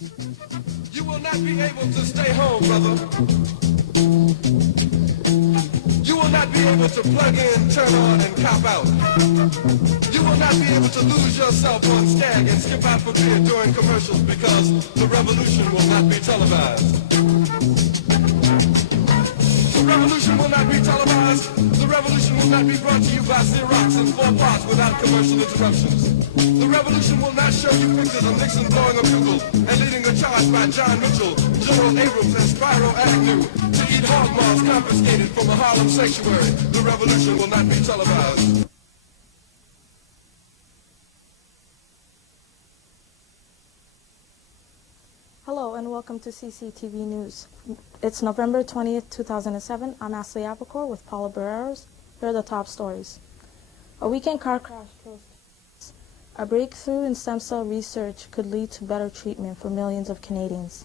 You will not be able to stay home, brother. You will not be able to plug in, turn on, and cop out. You will not be able to lose yourself on Skag and skip out for beer during commercials because the revolution will not be televised. The revolution will not be televised. The revolution will not be brought to you by Xerox in 4 parts without commercial interruptions. The revolution will not show you pictures of Nixon blowing a bugle and leading a charge by John Mitchell, General Abrams, and Spyro Agnew to eat hog maws confiscated from a Harlem sanctuary. The revolution will not be televised. Hello and welcome to CCTV News. It's November 20th, 2007. I'm Asli Abokor with Paula Barreiros. Here are the top stories. A weekend car crash kills. A breakthrough in stem cell research could lead to better treatment for millions of Canadians.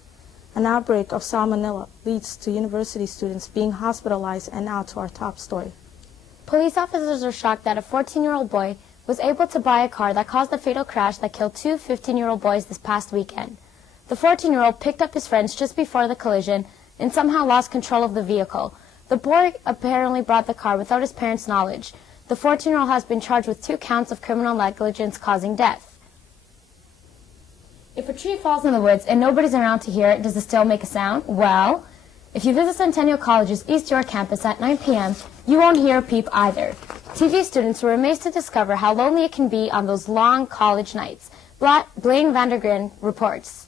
An outbreak of salmonella leads to university students being hospitalized, and now to our top story. Police officers are shocked that a 14-year-old boy was able to buy a car that caused the fatal crash that killed 2 15-year-old boys this past weekend. The 14-year-old picked up his friends just before the collision and somehow lost control of the vehicle. The boy apparently brought the car without his parents' knowledge. The 14-year-old has been charged with 2 counts of criminal negligence causing death. If a tree falls in the woods and nobody's around to hear it, does it still make a sound? Well, if you visit Centennial College's East York campus at 9 p.m., you won't hear a peep either. TV students were amazed to discover how lonely it can be on those long college nights. Blaine Vandergren reports.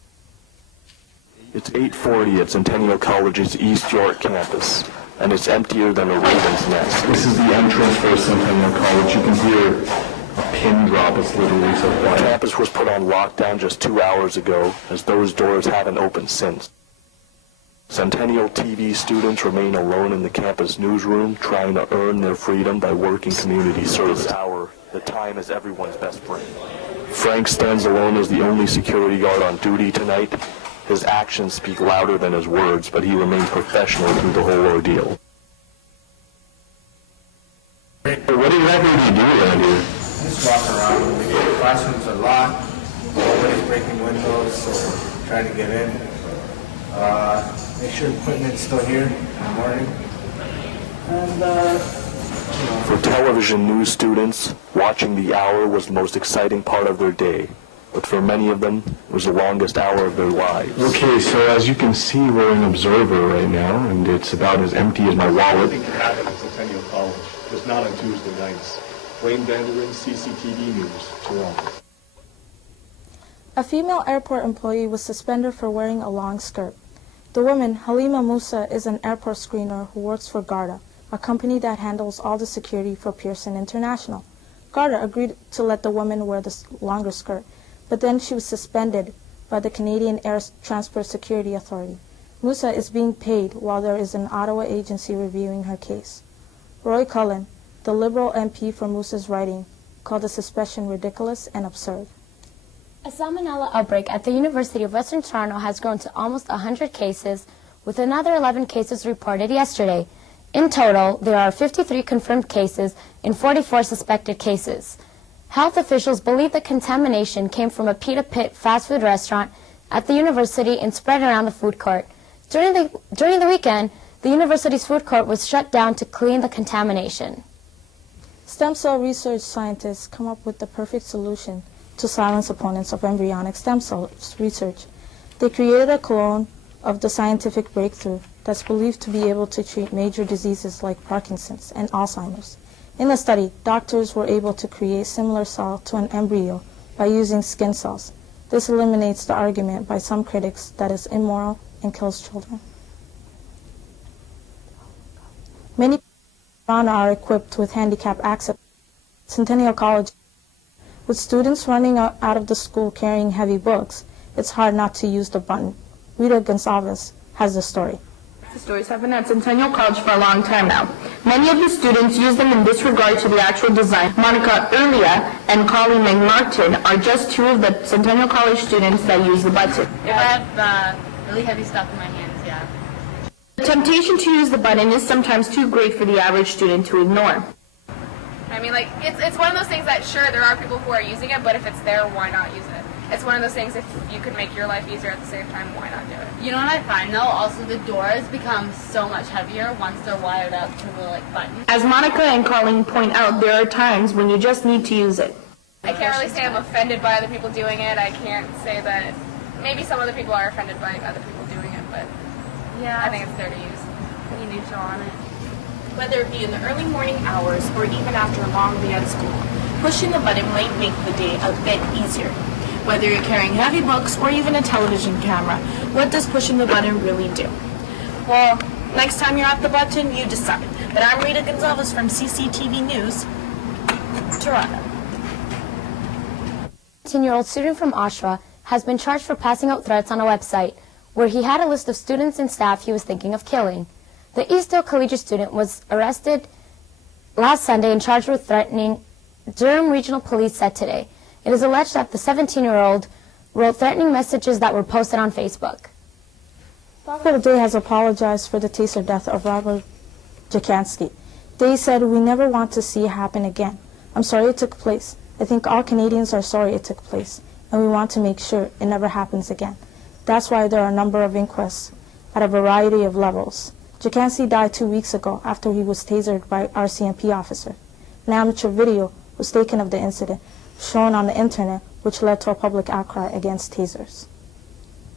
It's 8:40 at Centennial College's East York campus, and it's emptier than a raven's nest. This is the entrance for Centennial College. You can hear a pin drop. It's literally so quiet. The campus was put on lockdown just 2 hours ago, as those doors haven't opened since. Centennial TV students remain alone in the campus newsroom, trying to earn their freedom by working community service. Hour, the time is everyone's best friend. Frank stands alone as the only security guard on duty tonight. His actions speak louder than his words, but he remains professional through the whole ordeal. What exactly do you do around here? Just walk around. The classrooms are locked. Nobody's breaking windows or trying to get in. Make sure equipment's still here in the morning. And, For television news students, watching the hour was the most exciting part of their day. But for many of them, it was the longest hour of their lives. Okay, so as you can see, we're an observer right now, and it's about as empty as my wallet. Nothing can happen at Centennial College, just not on Tuesday nights. Blaine Vandergren, CCTV News, Toronto. A female airport employee was suspended for wearing a long skirt. The woman, Halima Musa, is an airport screener who works for Garda, a company that handles all the security for Pearson International. Garda agreed to let the woman wear the longer skirt, but then she was suspended by the Canadian Air Transport Security Authority. Musa is being paid while there is an Ottawa agency reviewing her case. Roy Cullen, the Liberal MP for Musa's writing, called the suspension ridiculous and absurd. A salmonella outbreak at the University of Western Toronto has grown to almost 100 cases, with another 11 cases reported yesterday. In total, there are 53 confirmed cases and 44 suspected cases. Health officials believe the contamination came from a Pita Pit fast food restaurant at the university and spread around the food court. During the weekend, the university's food court was shut down to clean the contamination. Stem cell research scientists come up with the perfect solution to silence opponents of embryonic stem cell research. They created a clone of the scientific breakthrough that's believed to be able to treat major diseases like Parkinson's and Alzheimer's. In the study, doctors were able to create similar cell to an embryo by using skin cells. This eliminates the argument by some critics that it's immoral and kills children. Many people are equipped with handicap access. Centennial College, with students running out of the school carrying heavy books, it's hard not to use the button. Rita Goncalves has the story. The stories have been at Centennial College for a long time now. Many of the students use them in disregard to the actual design. Monica Earlia and Colleen McMartin are just 2 of the Centennial College students that use the button. If I have really heavy stuff in my hands, yeah. The temptation to use the button is sometimes too great for the average student to ignore. I mean, like, it's one of those things that, sure, there are people who are using it, but if it's there, why not use it? it's one of those things, if you could make your life easier at the same time, why not do it? You know what I find though? Also the doors become so much heavier once they're wired up to the button. As Monica and Colleen point out, there are times when you just need to use it. I can't really say I'm offended by other people doing it. I can't say that maybe some other people are offended by other people doing it, but yeah, I think it's there to use. You need to on it. Whether it be in the early morning hours or even after a long day at school, pushing the button might make the day a bit easier. Whether you're carrying heavy books or even a television camera, what does pushing the button really do? Well, next time you're at the button, you decide. But I'm Rita Goncalves from CCTV News, Toronto. 18-year-old student from Oshawa has been charged for passing out threats on a website where he had a list of students and staff he was thinking of killing. The Eastdale Collegiate student was arrested last Sunday and charged with threatening, Durham Regional Police said today. It is alleged that the 17-year-old wrote threatening messages that were posted on Facebook. Dr. Day has apologized for the taser death of Robert Jacansky. Day said, "We never want to see it happen again. I'm sorry it took place. I think all Canadians are sorry it took place, and we want to make sure it never happens again. That's why there are a number of inquests at a variety of levels." Jacansky died 2 weeks ago after he was tasered by RCMP officer. An amateur video was taken of the incident, shown on the internet, which led to a public outcry against tasers.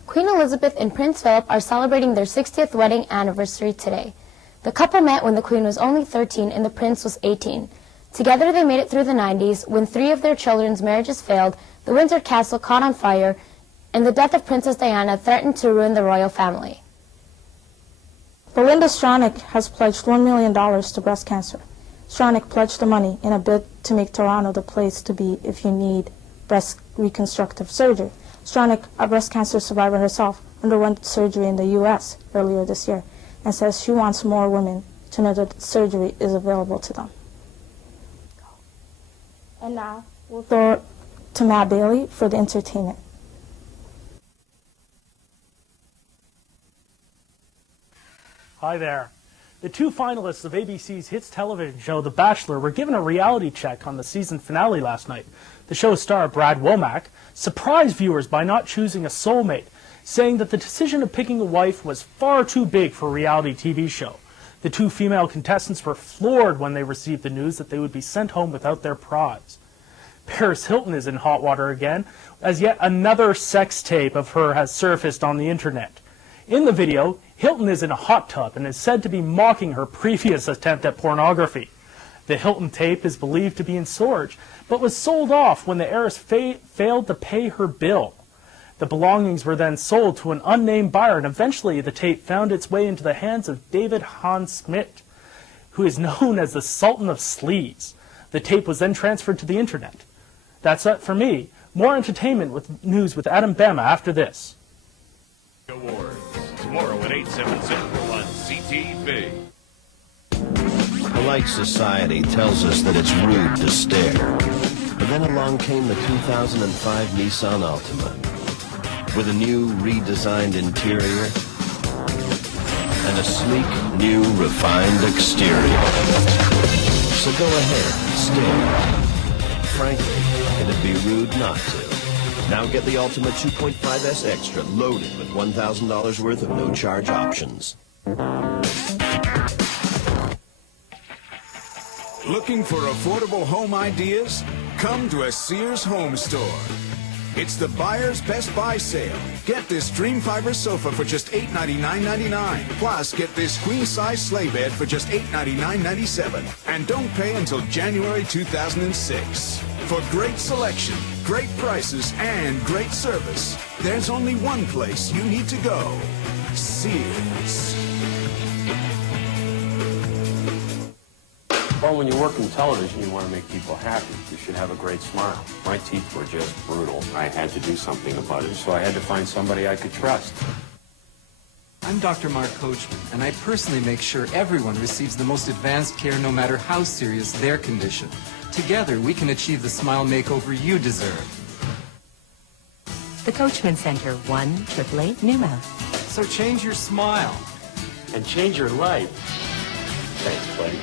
Queen Elizabeth and Prince Philip are celebrating their 60th wedding anniversary today. The couple met when the Queen was only 13 and the Prince was 18. Together they made it through the 90s when 3 of their children's marriages failed, the Windsor Castle caught on fire, and the death of Princess Diana threatened to ruin the royal family. Belinda Stronach has pledged $1 million to breast cancer. Stronach pledged the money in a bid to make Toronto the place to be if you need breast reconstructive surgery. Stronach, a breast cancer survivor herself, underwent surgery in the U.S. earlier this year and says she wants more women to know that surgery is available to them. And now we'll throw it to Matt Bailey for the entertainment. Hi there. The 2 finalists of ABC's hits television show The Bachelor were given a reality check on the season finale last night. The show's star, Brad Womack, surprised viewers by not choosing a soulmate, saying that the decision of picking a wife was far too big for a reality TV show. The 2 female contestants were floored when they received the news that they would be sent home without their prize. Paris Hilton is in hot water again, as yet another sex tape of her has surfaced on the internet. In the video, Hilton is in a hot tub and is said to be mocking her previous attempt at pornography. The Hilton tape is believed to be in storage, but was sold off when the heiress failed to pay her bill. The belongings were then sold to an unnamed buyer, and eventually the tape found its way into the hands of David Hans Schmidt, who is known as the Sultan of Sleaze. The tape was then transferred to the internet. That's it for me. More entertainment with news with Adam Bemma after this. Awards tomorrow at 8/7 Central on CTV. Polite society tells us that it's rude to stare. But then along came the 2005 Nissan Altima with a new redesigned interior and a sleek new refined exterior. So go ahead, stare. Frankly, it'd be rude not to. Now get the Ultima 2.5S Extra loaded with $1,000 worth of no-charge options. Looking for affordable home ideas? Come to a Sears Home Store. It's the Buyer's Best Buy sale. Get this Dream Fiber sofa for just $899.99. Plus, get this queen-size sleigh bed for just $899.97. And don't pay until January 2006. For great selection, great prices, and great service, there's only one place you need to go. Sears. Well, when you work in television, you want to make people happy. You should have a great smile. My teeth were just brutal. I had to do something about it, so I had to find somebody I could trust. I'm Dr. Mark Coachman, and I personally make sure everyone receives the most advanced care no matter how serious their condition. Together, we can achieve the smile makeover you deserve. The Coachman Center, 1-888 Newmount. So change your smile. And change your life. Thanks, buddy.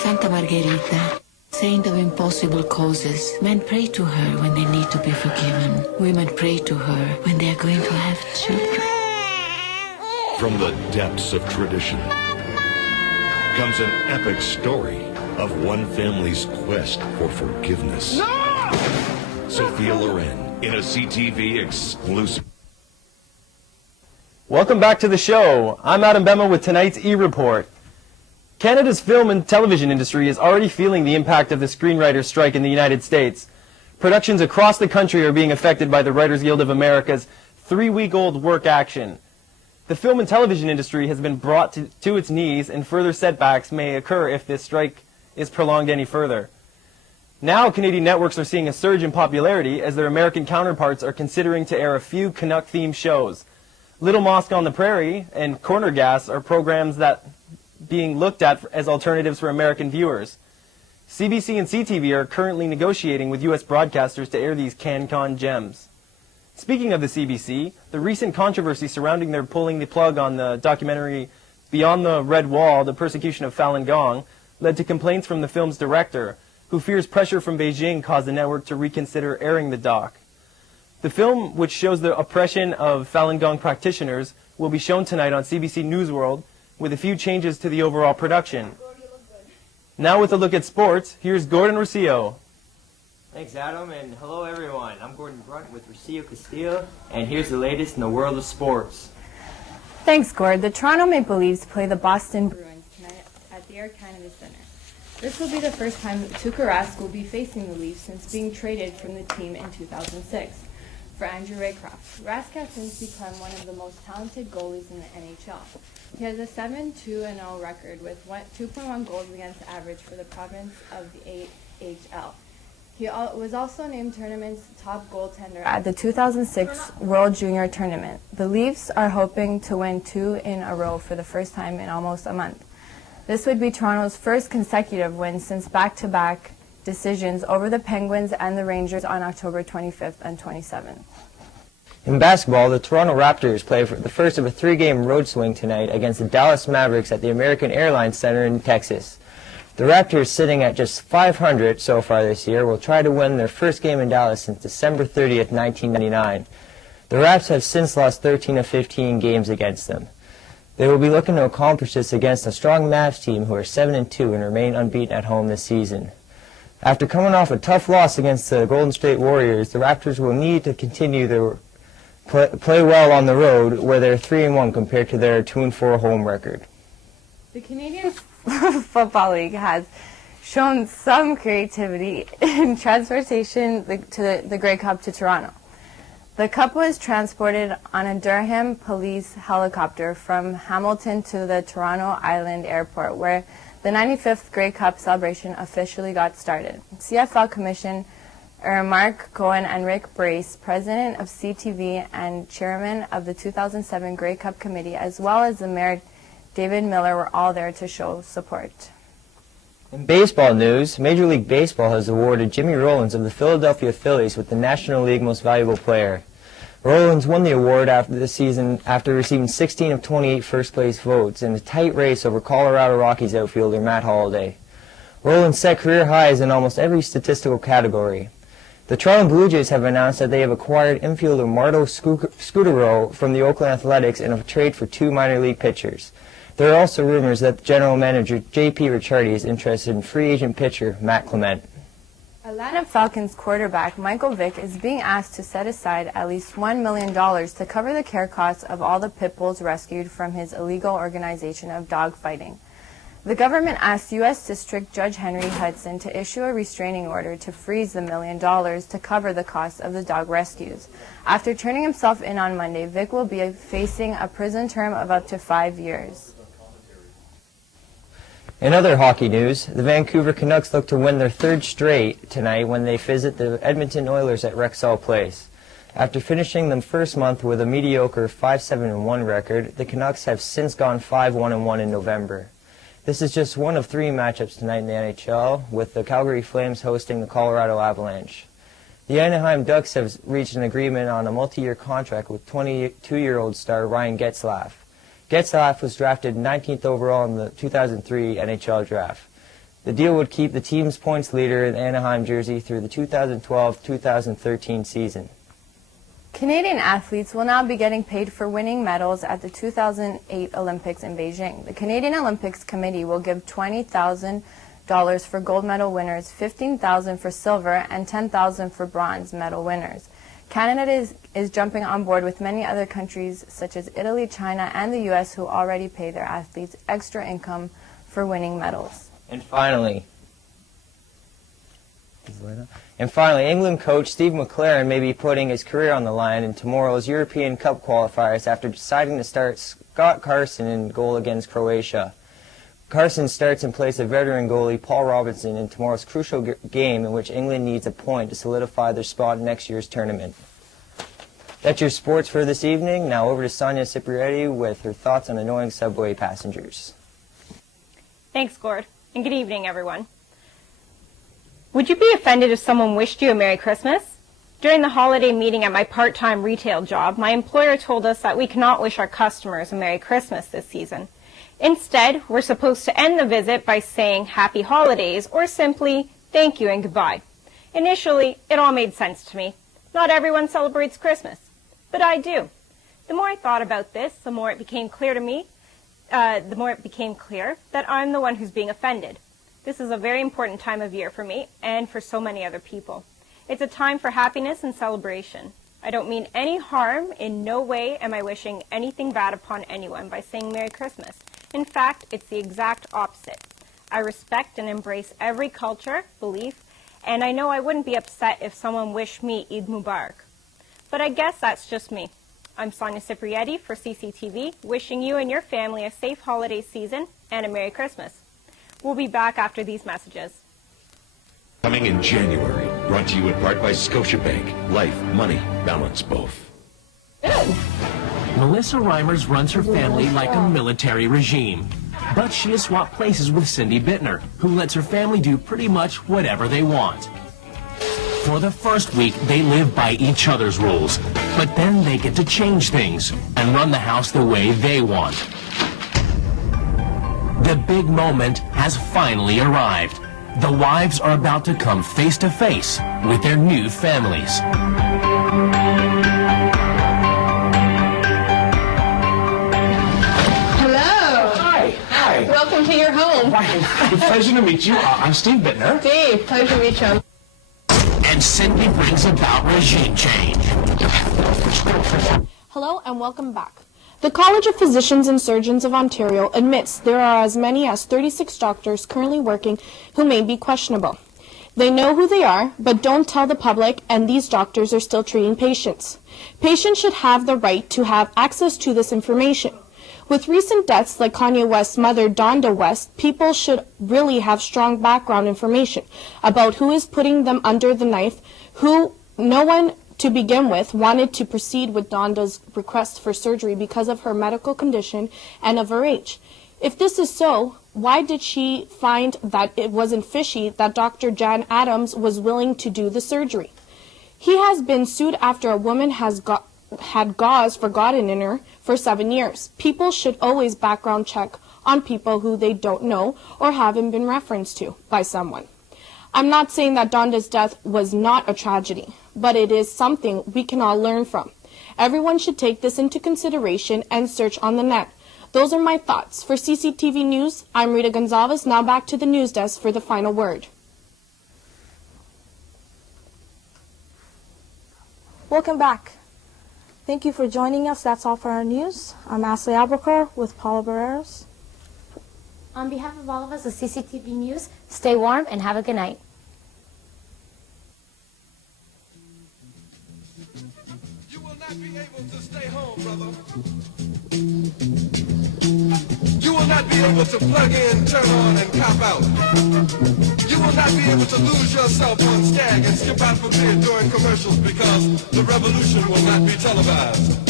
Santa Margherita, Saint of impossible causes, men pray to her when they need to be forgiven. Women pray to her when they are going to have children. From the depths of tradition comes an epic story of one family's quest for forgiveness. No! Sophia Loren in a CTV exclusive. Welcome back to the show. I'm Adam Bemma with tonight's E-Report. Canada's film and television industry is already feeling the impact of the screenwriters' strike in the United States. Productions across the country are being affected by the Writers Guild of America's 3-week-old work action. The film and television industry has been brought to its knees, and further setbacks may occur if this strike is prolonged any further. Now, Canadian networks are seeing a surge in popularity as their American counterparts are considering to air a few Canuck-themed shows. Little Mosque on the Prairie and Corner Gas are programs that being looked at as alternatives for American viewers. CBC and CTV are currently negotiating with U.S. broadcasters to air these CanCon gems. Speaking of the CBC, the recent controversy surrounding their pulling the plug on the documentary Beyond the Red Wall, The Persecution of Falun Gong, led to complaints from the film's director, who fears pressure from Beijing caused the network to reconsider airing the doc. The film, which shows the oppression of Falun Gong practitioners, will be shown tonight on CBC News World, with a few changes to the overall production. Now with a look at sports, here's Gord and Rocio. Thanks, Adam, and hello, everyone. I'm Gord and Brunt with Rocio Castillo, and here's the latest in the world of sports. Thanks, Gord. The Toronto Maple Leafs play the Boston Bruins tonight at the Air Canada Centre. This will be the first time that Tuukka Rask will be facing the Leafs since being traded from the team in 2006 for Andrew Raycroft. Rask has since become one of the most talented goalies in the NHL. He has a 7-2-0 record with 2.1 goals against average for the province of the AHL. He was also named tournament's top goaltender at the 2006 World Junior Tournament. The Leafs are hoping to win 2 in a row for the first time in almost a month. This would be Toronto's first consecutive win since back-to-back decisions over the Penguins and the Rangers on October 25th and 27th. In basketball, the Toronto Raptors play for the first of a 3-game road swing tonight against the Dallas Mavericks at the American Airlines Center in Texas. The Raptors, sitting at just 500 so far this year, will try to win their first game in Dallas since December 30th, 1999. The Raps have since lost 13 of 15 games against them. They will be looking to accomplish this against a strong Mavs team who are 7-2 and remain unbeaten at home this season. After coming off a tough loss against the Golden State Warriors, the Raptors will need to continue their play well on the road, where they're 3-1 compared to their 2-4 home record. The Canadian Football League has shown some creativity in transportation to the Grey Cup to Toronto. The Cup was transported on a Durham police helicopter from Hamilton to the Toronto Island Airport, where the 95th Grey Cup celebration officially got started. CFL Commissioner Mark Cohen and Rick Brace, president of CTV and chairman of the 2007 Grey Cup Committee, as well as the mayor David Miller, were all there to show support. In baseball news, Major League Baseball has awarded Jimmy Rollins of the Philadelphia Phillies with the National League Most Valuable Player. Rollins won the award after the season after receiving 16 of 28 first-place votes in a tight race over Colorado Rockies outfielder Matt Holliday. Rollins set career highs in almost every statistical category. The Toronto Blue Jays have announced that they have acquired infielder Marto Scutaro from the Oakland Athletics in a trade for 2 minor league pitchers. There are also rumors that the general manager J.P. Ricciardi is interested in free agent pitcher Matt Clement. Atlanta Falcons quarterback Michael Vick is being asked to set aside at least $1 million to cover the care costs of all the pit bulls rescued from his illegal organization of dogfighting. The government asked U.S. District Judge Henry Hudson to issue a restraining order to freeze the $1 million to cover the cost of the dog rescues. After turning himself in on Monday, Vick will be facing a prison term of up to 5 years. In other hockey news, the Vancouver Canucks look to win their 3rd straight tonight when they visit the Edmonton Oilers at Rexall Place. After finishing the first month with a mediocre 5-7-1 record, the Canucks have since gone 5-1-1 in November. This is just one of 3 matchups tonight in the NHL, with the Calgary Flames hosting the Colorado Avalanche. The Anaheim Ducks have reached an agreement on a multi-year contract with 22-year-old star Ryan Getzlaf. Getzlaf was drafted 19th overall in the 2003 NHL draft. The deal would keep the team's points leader in the Anaheim jersey through the 2012-2013 season. Canadian athletes will now be getting paid for winning medals at the 2008 Olympics in Beijing. The Canadian Olympics Committee will give $20,000 for gold medal winners, $15,000 for silver, and $10,000 for bronze medal winners. Canada is jumping on board with many other countries such as Italy, China, and the U.S. who already pay their athletes extra income for winning medals. And finally, England coach Steve McLaren may be putting his career on the line in tomorrow's European Cup qualifiers after deciding to start Scott Carson in goal against Croatia. Carson starts in place of veteran goalie Paul Robinson in tomorrow's crucial game in which England needs a point to solidify their spot in next year's tournament. That's your sports for this evening. Now over to Sonia Ciprietti with her thoughts on annoying subway passengers. Thanks, Gord, and good evening, everyone. Would you be offended if someone wished you a Merry Christmas? During the holiday meeting at my part-time retail job, my employer told us that we cannot wish our customers a Merry Christmas this season. Instead, we're supposed to end the visit by saying Happy Holidays or simply thank you and goodbye. Initially, it all made sense to me. Not everyone celebrates Christmas, but I do. The more I thought about this, the more it became clear that I'm the one who's being offended. This is a very important time of year for me and for so many other people. It's a time for happiness and celebration. I don't mean any harm. In no way am I wishing anything bad upon anyone by saying Merry Christmas. In fact, it's the exact opposite. I respect and embrace every culture, belief, and I know I wouldn't be upset if someone wished me Eid Mubarak. But I guess that's just me. I'm Sonia Ciprietti for CCTV, wishing you and your family a safe holiday season and a Merry Christmas. We'll be back after these messages. Coming in January, brought to you in part by Scotiabank. Life, money, balance both. Melissa Reimers runs her family like a military regime. But she has swapped places with Cindy Bittner, who lets her family do pretty much whatever they want. For the first week, they live by each other's rules, but then they get to change things and run the house the way they want. The big moment has finally arrived. The wives are about to come face to face with their new families. Hello. Hi. Welcome to your home. Pleasure to meet you. I'm Steve Bittner. Steve, pleasure to meet you. And Cindy brings about regime change. Hello and welcome back. The College of Physicians and Surgeons of Ontario admits there are as many as 36 doctors currently working who may be questionable. They know who they are, but don't tell the public, and these doctors are still treating patients. Patients should have the right to have access to this information. With recent deaths like Kanye West's mother, Donda West, people should really have strong background information about who is putting them under the knife, who no one to begin with wanted to proceed with Donda's request for surgery because of her medical condition and of her age. If this is so, why did she find that it wasn't fishy that Dr. Jan Adams was willing to do the surgery? He has been sued after a woman had gauze forgotten in her for 7 years. People should always background check on people who they don't know or haven't been referenced to by someone. I'm not saying that Donda's death was not a tragedy, but it is something we can all learn from. Everyone should take this into consideration and search on the net. Those are my thoughts. For CCTV News, I'm Rita Goncalves. Now back to the news desk for the final word. Welcome back. Thank you for joining us. That's all for our news. I'm Asli Abokor with Paula Barreiros. On behalf of all of us at CCTV News, stay warm and have a good night. You will not be able to stay home, brother. You will not be able to plug in, turn on, and cop out. You will not be able to lose yourself on Skag and skip out from there during commercials because the revolution will not be televised.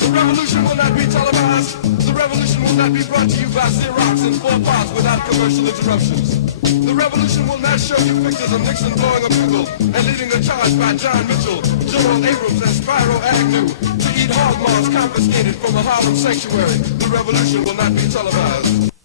The revolution will not be televised. The revolution will not be brought to you by Xerox in 4 parts without commercial interruptions. The revolution will not show you pictures of Nixon blowing a bugle and leading a charge by John Mitchell, Joel Abrams, and Spyro Agnew to eat hog maws confiscated from a Harlem sanctuary. The revolution will not be televised.